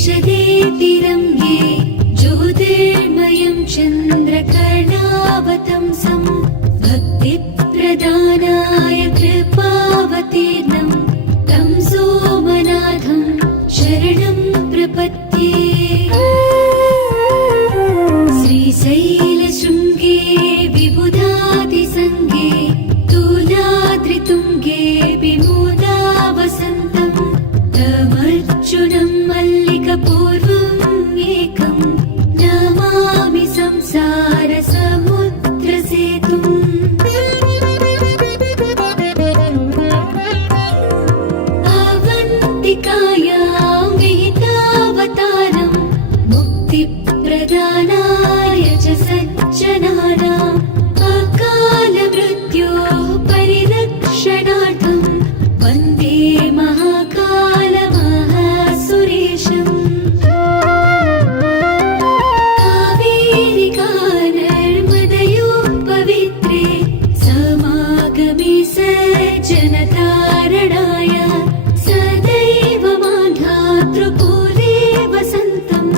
विशदेतिरङ्गे ज्योतिर्मयं चन्द्रकर्णावतंसं भक्तिप्रदानाय कृपावतीर्णं तं सोमनाथं शरणं प्रपद्ये। श्रीशैलशृङ्गे विबुधादिसङ्गे तुलाद्रितुङ्गे विमूदावसन्तं तमर्जुनं मल्लिकपूर्वम् एकं नमामि संसारसमुद्रसेतुम्। अवन्तिकायां विहितावतारं मुक्तिप्रदानाय च सज्जनानाम् अकालमृत्योः परिरक्षणार्थं वन्दे महाकालमहासुरेशम्। कावेरिकानर्मदयोः पवित्रे समागमे सज्जनतारणाय सदैव मान्धातृपूरे वसन्तं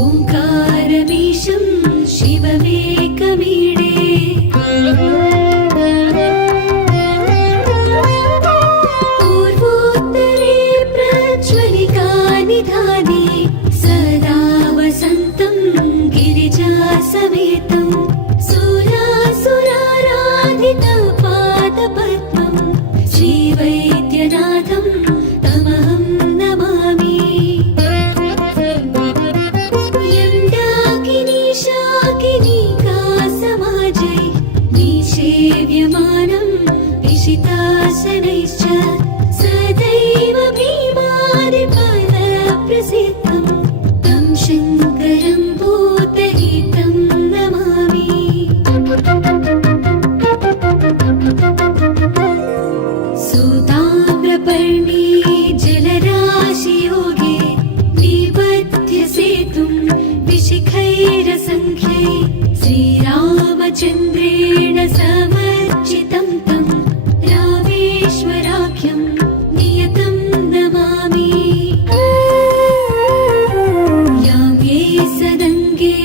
ओङ्कारमीशं शिवमेकमीडे। पूर्वोत्तरे प्रज्वलिकानिधाने सदा वसन्तं गिरिजासमेतं सुरासुराराधितपादपद्मं श्रीवैद्यनाथं तमहं नमामि। यं डाकिनी शाकिनीका समाजै निषेव्यमानं विशितासनैश्च सदैव भीमादिफलप्रसिद्धं तं शङ्करं भूतहितं नमामि। सूताम्रपर्णी जलराशियोगे निबध्य सेतुं विशिखैरसङ्ख्यै श्रीरामचन्द्रेण समर्चितं तं रामेश्वराख्यं नियतं नमामि। याम्ये सदङ्गे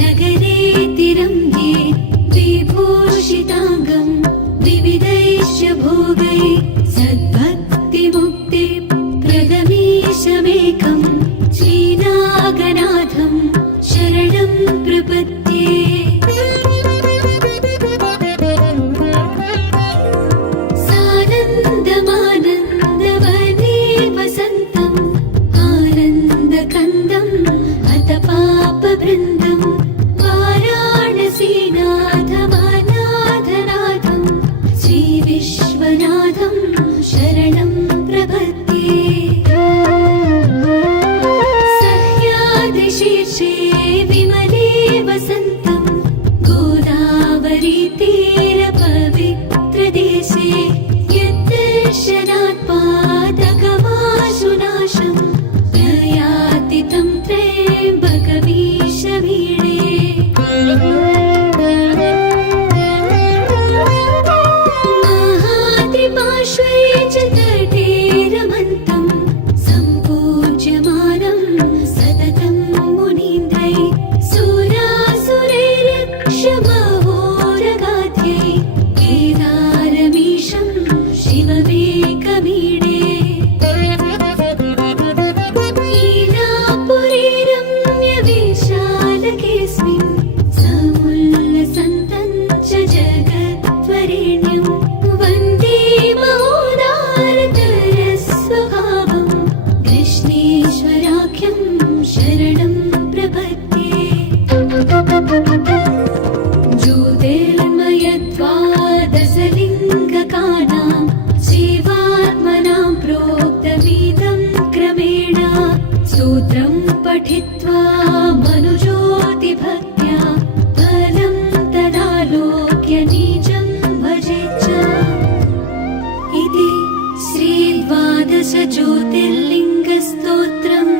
नगरे तिरङ्गे विभूषिताङ्गं विविधैश्च भोगै सद्भक्तिमुक्तिप्रदमीशमेकं श्रीनागनाथं शरणं प्रपद्ये। सानन्दमानन्दवने वसन्तम् आनन्दकन्दम् अथ पापवृन्दं वाराणसीनाथमानाथनाथं श्रीविश्वनाथं शरणं प्रपद्ये। सह्याद्रिशीर्षे विमले वसन्तं गोदावरीतीरपवित्रदेशे यद्दर्शनात् पादकमाशुनाशं प्रयाति तं त्र्यम्बकमीशमीडे। महात्रिपार्श्वे च तटे रमन्तं सम्पूज्यमानं सततं मुनीन्द्रै सुरासुरैरक्षमहोरगाध्यै केदारमीशं शिवमेकमीडे। लीलापुरे रम्यविशालकेऽस्मिन् समुल्लसन्तं च जगद्वरेण्यं वन्दे महोदारतरस्वभावं कृष्णेश्वराख्यं शरणं प्रपद्ये। ज्योतिर्मयद्वादशलिङ्गकानां शिवात्मनां प्रोक्तमिदं क्रमेण स्तोत्रं पठित्वा मनुज्योतिभक्त्या फलं तदालोक्य निजं भजेच्च। इति श्रीद्वादशज्योतिर्लिङ्गस्तोत्रम्।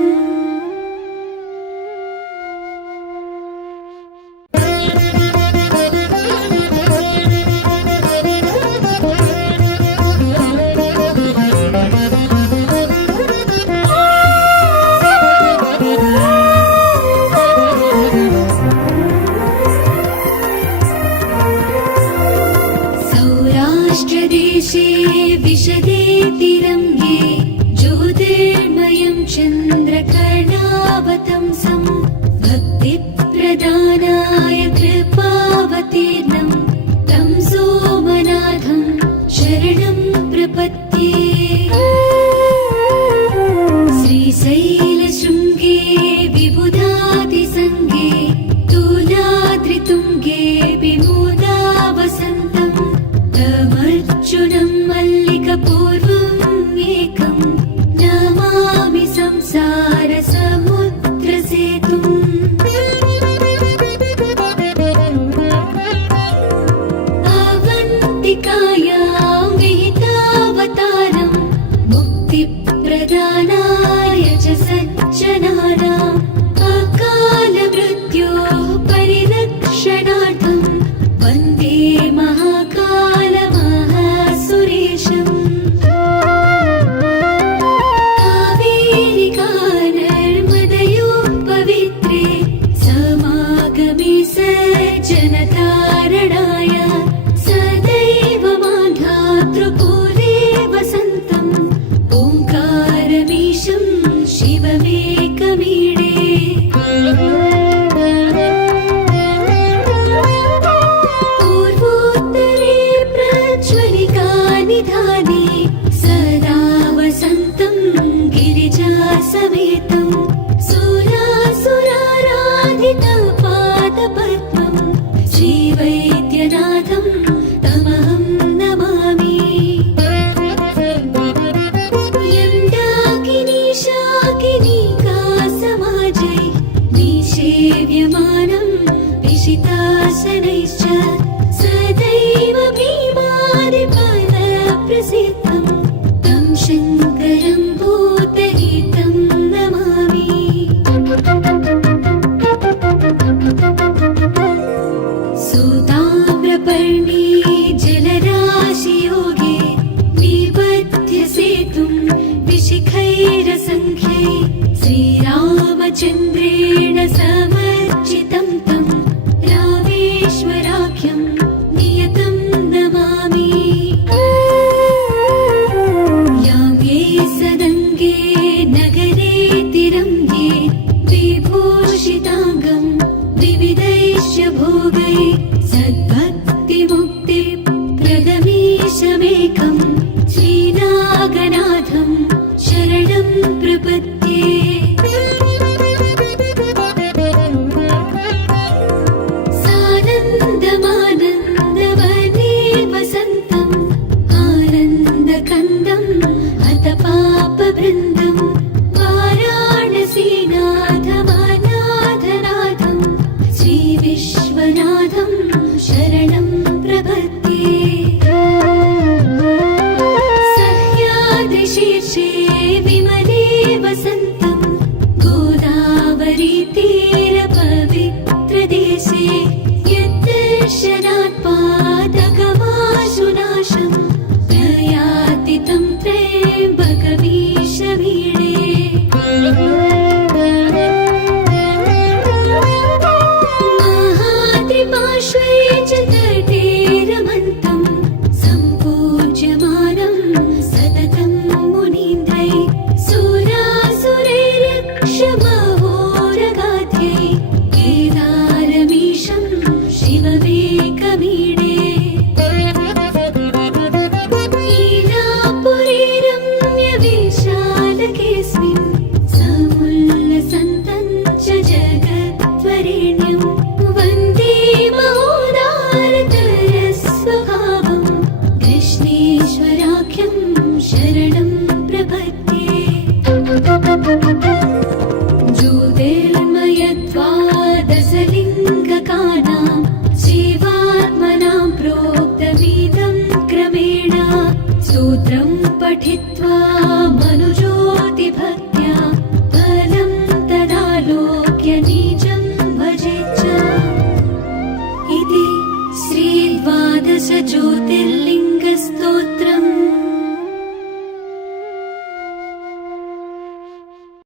प्रदेशे विशदेतिरङ्गे ज्योतिर्मयं चन्द्रकर्णावतंसं भक्तिप्रदानाय कृपावतीर्णं तं सोमनाथं शरणं प्रपद्ये। श्रीशैलशृङ्गे विबुधातिसङ्गे तुलाद्रितुङ्गे विमूला वसन्तं तमर्जुनं मल्लिकपूर्वम् एकं नमामि संसारसमुद्रसेतुम्। अवन्तिकायां विहितावतारं मुक्तिप्रदानाय च सज्जनानाम् अकालमृत्योः परिरक्षणार्थं वन्दे महाकालमहासुरेशम्। कावेरिका नर्मदयोः पवित्रे समागमे सज्जनतारणाय सदैव मान्धातृपूरे वसन्तम् ओङ्कारमीशं शिवमेकमीडे। पूर्वोत्तरे प्रज्वलिका निधाने सदा वसन्तं गिरिजासमेतं सुरासुराराधितपादपद्मं श्रीवैद्यनाथं तमहं नमामि। यं डाकिनी शाकिनीका समाजै निषेव्यमानं विशिताशनैश्च सदैव भीमादिपदप्रसिद्धं तं शङ्करं भूतहितं नमामि। सुताम्रपर्णी जलराशियोगे निबध्य सेतुं विशिखैरसङ्ख्यै श्रीरामचन्द्रेण समर्चितं तं रामेश्वराख्यं नियतं नमामि। याङ्गे सदङ्गे नगरे तिरङ्गे विभूषिताङ्गं विविधैश्च भोगै सद्भक्तिमुक्तिप्रदमीशमेकं श्रीनागनाथं शरणं प्रपद्ये। सानन्दमानन्दवने वसन्तम् आनन्दकन्दं हतपापवृन्दं वाराणसीनाथमनाथनाथं श्रीविश्वनाथं शरणं प्रपद्ये। सह्याद्रिशीर्षे विमले वसन्तं गोदावरीतीरपवित्रदेशे यद्दर्शनात् पातकमाशुनाशं प्रयाति तं त्र्यम्बकमीशमीडे। महाद्रिपार्श्वे च तटे रमन्तं सम्पूज्यमानं सततं मुनीन्द्रै सुरासुरैर्यक्षमहोरगाध्यै केदारमीशं शिवमेकमीडे। लीलापुरे रम्यविशालकेऽस्मिन् समुल्लसन्तं च जगद्वरेण्यं वन्दे महोदारतरस्वभावं कृष्णेश्वराख्यं शरणं प्रपद्ये। ज्योतिर्मयद्वादशलिङ्गकानां शिवात्मनां प्रोक्तमिदं क्रमेण सूत्रं पठित्वा मनुज्योतिभक्त्या फलं तदालोक्य निजं भजेच्च। इति श्रीद्वादशज्योतिर्लिङ्गस्तो